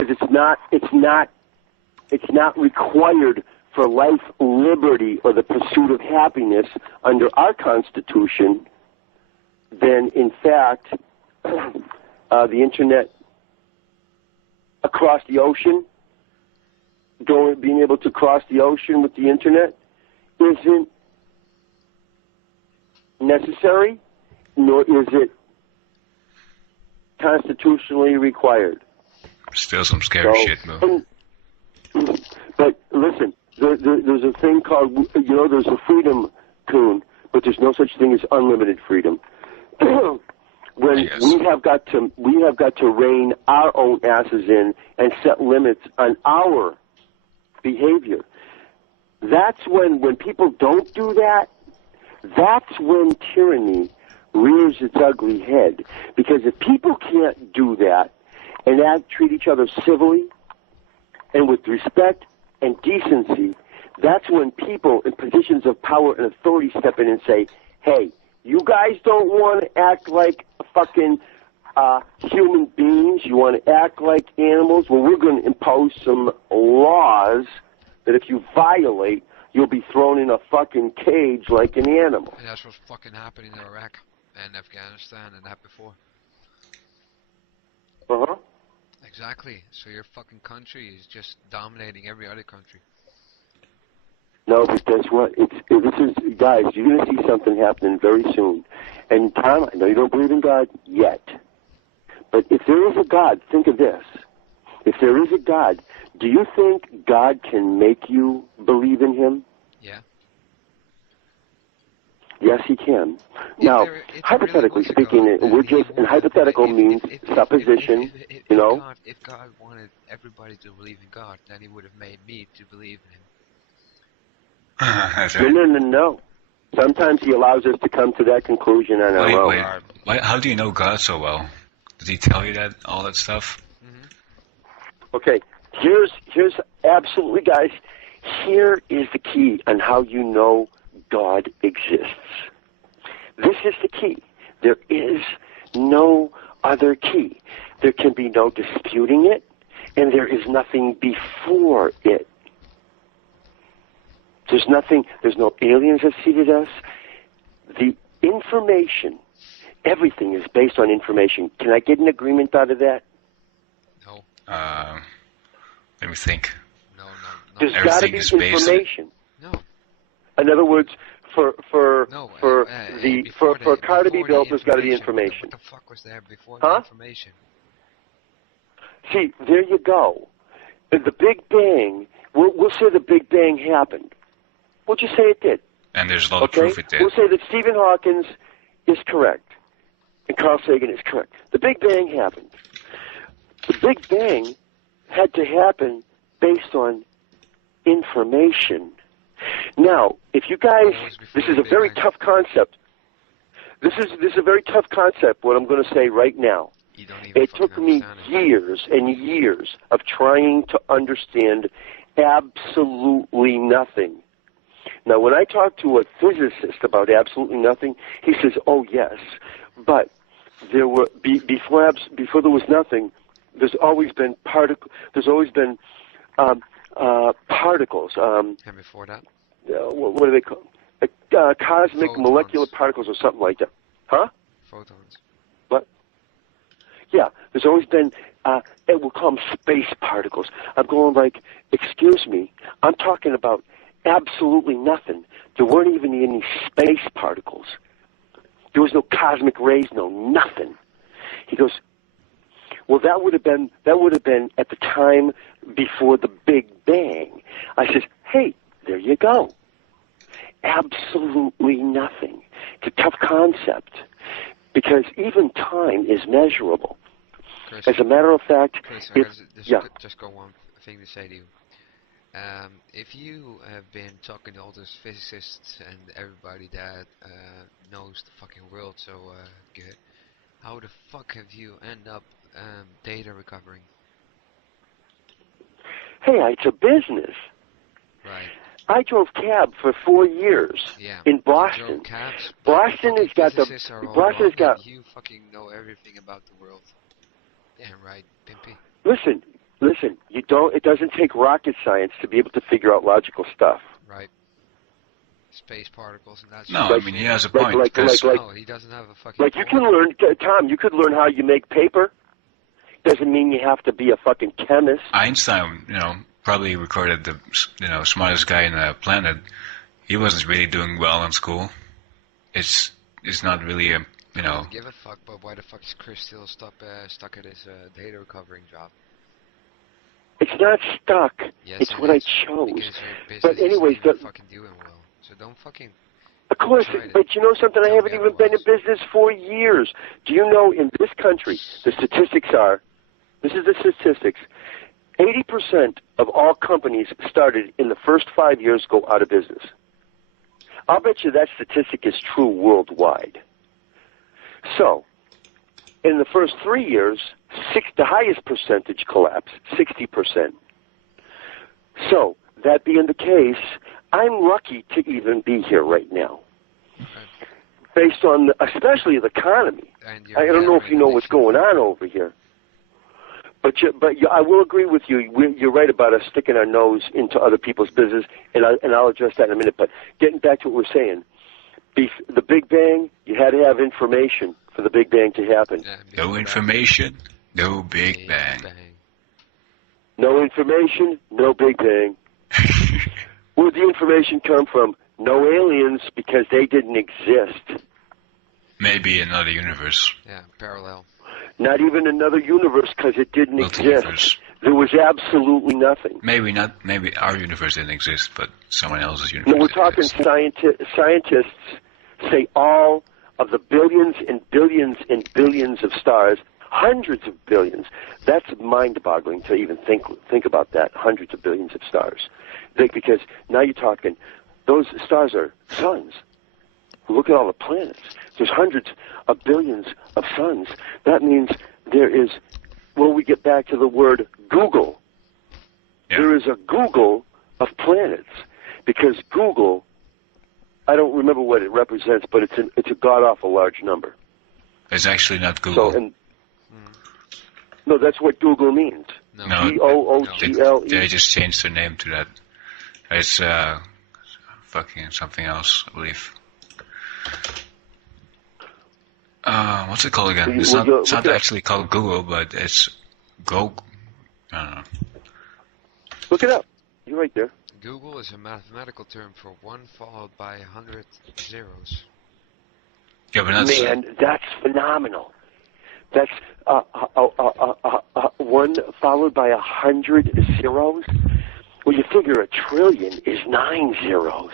it's not required for life, liberty, or the pursuit of happiness under our Constitution, then in fact, the internet across the ocean, being able to cross the ocean with the internet isn't necessary, nor is it constitutionally required. Still some scary shit, though. But listen, there's a thing called, there's a freedom coon, but there's no such thing as unlimited freedom. When we have got to rein our own asses in and set limits on our behavior. That's when people don't do that. That's when tyranny rears its ugly head. Because if people can't do that and treat each other civilly and with respect and decency, that's when people in positions of power and authority step in and say, hey, you guys don't want to act like fucking human beings. You want to act like animals. Well, we're going to impose some laws that if you violate, you'll be thrown in a fucking cage like an animal. And that's what's fucking happening in Iraq and Afghanistan and that before. Uh-huh. Exactly. So your fucking country is just dominating every other country. No, but guess what? Guys, you're going to see something happening very soon. And Tom, I know you don't believe in God yet. But if there is a God, think of this. If there is a God, do you think God can make you believe in Him? Yeah. Yes, He can. Now, hypothetically speaking, and hypothetical means supposition, If God wanted everybody to believe in God, then He would have made me to believe in Him. No. Sometimes He allows us to come to that conclusion on our own. Wait, how do you know God so well? Did He tell you all that stuff? Mm-hmm. Okay, here's absolutely, guys, here is the key on how you know God exists. This is the key. There is no other key. There can be no disputing it, and there is nothing before it. There's no aliens that seeded us. The information, everything is based on information. Can I get an agreement out of that? No. Let me think. No. There's got to be information. No. In other words, for a car to be built, there's got to be information. What the fuck was there before the information? See, there you go. The Big Bang, we'll say the Big Bang happened. We'll just say it did. And there's a lot of proof it did. We'll say that Stephen Hawking is correct and Carl Sagan is correct. The Big Bang happened. The Big Bang had to happen based on information. Now, if you guys, this is a very tough concept. This is a very tough concept, what I'm going to say right now. It took me years and years of trying to understand absolutely nothing. Now, when I talk to a physicist about absolutely nothing, he says, "Oh yes, but there were before there was nothing. There's always been particles. Particles. And before that, what do they call? Cosmic Photons. Molecular particles or something like that. Huh? Photons. What? Yeah. There's always been. We'll call them space particles. I'm going like, excuse me. I'm talking about absolutely nothing. There weren't even any space particles. There was no cosmic rays, no nothing. He goes, well, that would have been at the time before the Big Bang. I says, hey, there you go. Absolutely nothing. It's a tough concept because even time is measurable. Chris, as a matter of fact, just got one thing to say to you. If you have been talking to all those physicists and everybody that knows the fucking world so good, how the fuck have you end up data recovering? Hey, it's a business. Right. I drove cab for 4 years in Boston. Boston has got You fucking know everything about the world. Damn right, Pimpy. Listen, Listen, you don't. It doesn't take rocket science to be able to figure out logical stuff. Right. Space particles and that's. No, I mean he has a point. No, he doesn't have a fucking. Like you can learn, Tom. You could learn how you make paper. Doesn't mean you have to be a fucking chemist. Einstein, probably recorded the, smartest guy in the planet. He wasn't really doing well in school. It's not really a, I don't give a fuck, but why the fuck is Chris still stuck at his data recovering job? It's not stuck. Yes, it's what I chose. But anyways, fucking doing well. So don't fucking. Of course, but you know something? I haven't even been in business for years. Do you know in this country, the statistics are, this is the statistics, 80% of all companies started in the first 5 years go out of business. I'll bet you that statistic is true worldwide. So, in the first 3 years, the highest percentage collapsed, 60%. So, that being the case, I'm lucky to even be here right now. Based on, especially the economy. I don't know if you know what's going on over here. But I will agree with you. You're right about us sticking our nose into other people's business, and I'll address that in a minute. But getting back to what we're saying, the Big Bang, you had to have information for the Big Bang to happen. No information, no Big Bang. No information, no Big Bang. Where'd the information come from? No aliens, because they didn't exist. Maybe another universe. Yeah, parallel. Not even another universe, because it didn't exist. There was absolutely nothing. Maybe not. Maybe our universe didn't exist, but someone else's universe. No, we're talking scientists say all of the billions and billions and billions of stars, hundreds of billions. That's mind-boggling to even think about that. Hundreds of billions of stars, because now you're talking. Those stars are suns. Look at all the planets. There's hundreds of billions of suns. That means there is, when we get back to the word Google, there is a Google of planets. Because Google, I don't remember what it represents, but it's a god-awful large number. It's actually not Google. So, no, that's what Google means. No, Google. They just changed their name to that. It's fucking something else, I believe. What's it called again? It's not actually called Google, but it's Go. I don't know. Look it up. You're right there. Google is a mathematical term for 1 followed by 100 zeros. Yeah, but that's... Man, that's phenomenal. That's 1 followed by 100 zeros. Well, you figure a trillion is 9 zeros.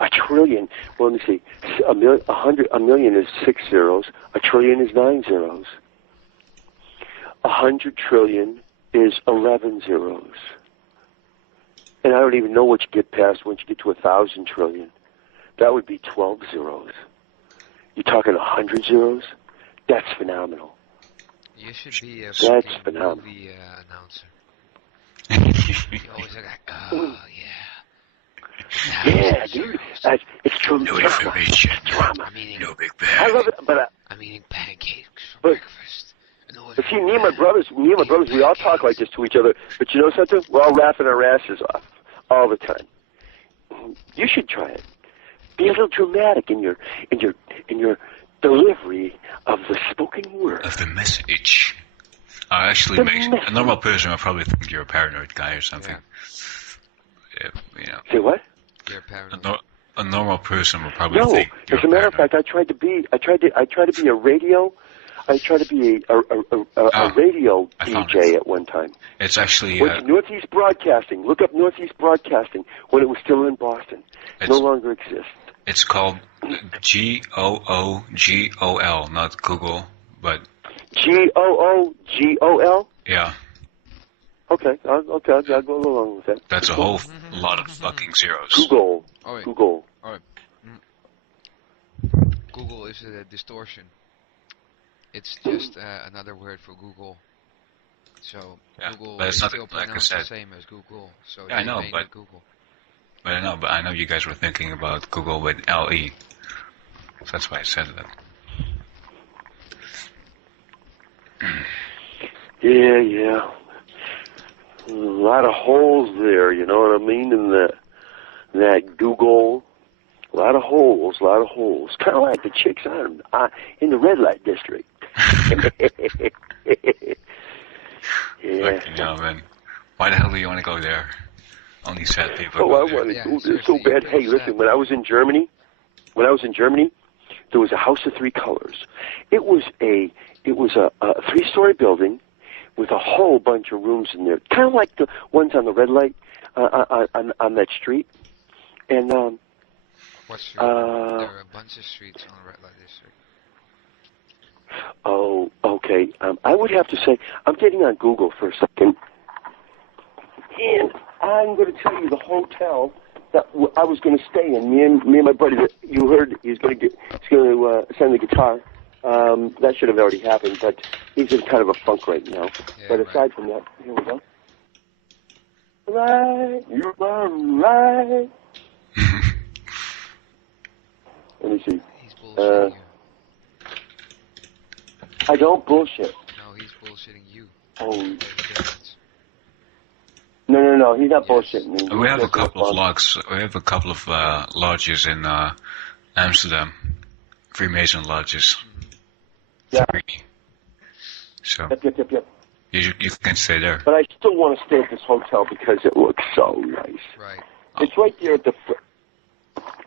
A trillion. Well, let me see. A million is 6 zeros. A trillion is 9 zeros. 100 trillion is 11 zeros. And I don't even know what you get past once you get to 1,000 trillion. That would be 12 zeros. You're talking 100 zeros? That's phenomenal. You should be a phenomenal. movie announcer. You always like, oh, yeah. Yeah, dude. It's true. No information. Drama. No Big Bang. I love it, but I'm eating pancakes for breakfast. But see, me and my brothers, we all talk like this to each other. But you know something? We're all laughing our asses off all the time. You should try it. Be a little dramatic in your delivery of the spoken word. Of the message. Actually, a normal person would probably think you're a paranoid guy or something. Yeah. Say what? You're paranoid. A normal person would probably think you're as a matter of fact, I tried to be a radio. I tried to be a radio DJ at one time. It's actually Northeast Broadcasting. Look up Northeast Broadcasting when it was still in Boston. No longer exists. It's called GOOGOL, not Google, but GOOGOL. Yeah. Okay, I'll go along with that. That's a whole lot of fucking zeros. Google. All right. Google. All right. Google is a distortion. It's just another word for Google. So Google is still pronounced the same as Google. So I know, but Google. But I know you guys were thinking about Google with LE. So that's why I said that. Yeah. A lot of holes there, you know what I mean? In that Google, a lot of holes. Kind of like the chicks in the red light district. Yeah. Fucking hell, man. Why the hell do you want to go there? Only sad people Oh, go I there. want to go there so bad. Hey, listen, when I was in Germany, there was a house of three colors. It was a 3-story building with a whole bunch of rooms in there, kind of like the ones on the red light on that street. And what street? There are a bunch of streets on the red light district. Oh, okay. I would have to say I'm getting on Google for a second, and I'm going to tell you the hotel that I was going to stay in. Me and my buddy that you heard, he's going to send the guitar. That should have already happened, but he's in kind of a funk right now. Yeah, but aside from that, here we go. Right, you are right. Let me see. He's bullshitting you. I don't bullshit. No, he's bullshitting you. Oh. No, he's not bullshitting me. We have a couple of logs. We have a couple of lodges in Amsterdam, Freemason lodges. Yeah. So Yep. you can stay there. But I still want to stay at this hotel because it looks so nice. Right. It's right there at the.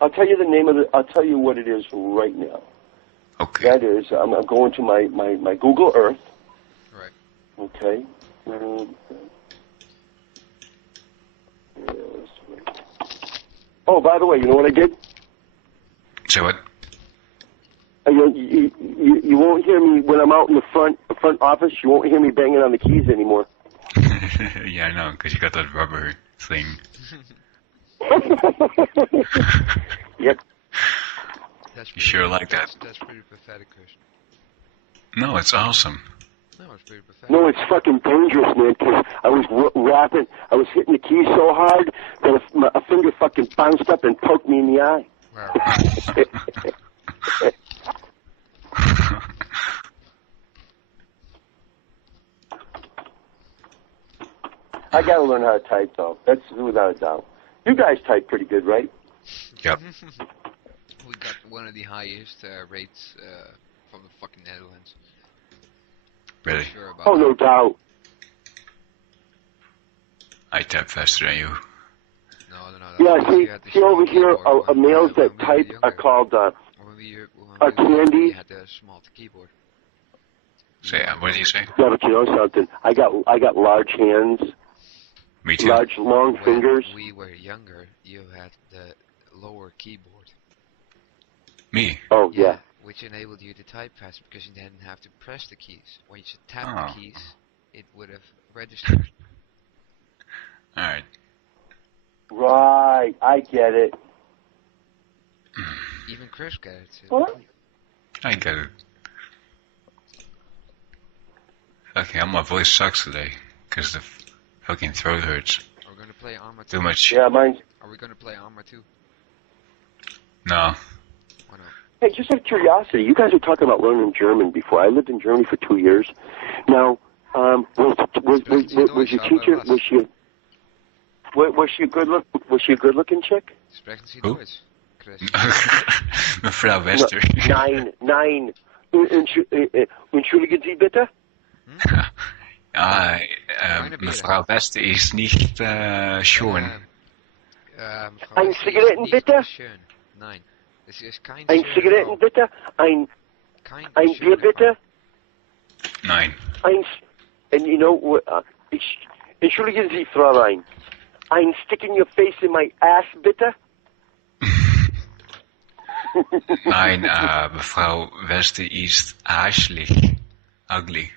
I'll tell you the name of it. I'll tell you what it is right now. Okay. That is, I'm going to my Google Earth. Right. Okay. Oh, by the way, you know what I did? Say what? You won't hear me when I'm out in the front office. You won't hear me banging on the keys anymore. Yeah, I know, because you got that rubber thing. Yep. You sure like that? That's pretty pathetic, Chris. No, it's awesome. No, it's pretty pathetic. No, it's fucking dangerous, man, because I was rapping. I was hitting the keys so hard that a finger fucking bounced up and poked me in the eye. I gotta learn how to type, though. That's without a doubt. You guys type pretty good, right? Yep. We got one of the highest rates from the fucking Netherlands. Really? Sure about Oh, no doubt. I type faster than you. No. Yeah, see over here, males that type are called candy. We had the small keyboard. Say, what did you say? Yeah, but you know something? I got large hands. Me too. Large, long fingers. When we were younger, you had the lower keyboard. Me? Oh, yeah. Which enabled you to type fast because you didn't have to press the keys. When you should tap the keys, it would have registered. Alright. Right, I get it. Even Chris got it too. What? I get it. Okay, my voice sucks today, because the fucking throat hurts. Are we going to play Arma 2? Too much. Yeah, mine's... Are we going to play Arma 2? No. Why not? Hey, just out of curiosity, you guys were talking about learning German before. I lived in Germany for 2 years. Now, was your teacher, was she a good looking chick? Sprechen Sie Who? Deutsch, Chris? Mevrouw Wester. Nein. Entschuldigen Sie bitte? Mevrouw Wester is nicht schön. Ein Zigaretten bitte? Schön. Nein. Es ist kein Ein Zigaretten bitte? Ein Bier bitte? Nein. And you know, entschuldigen Sie, Fräulein. Ein stick in your face in my ass bitte? Nein, Mevrouw Wester is hässlich. Ugly.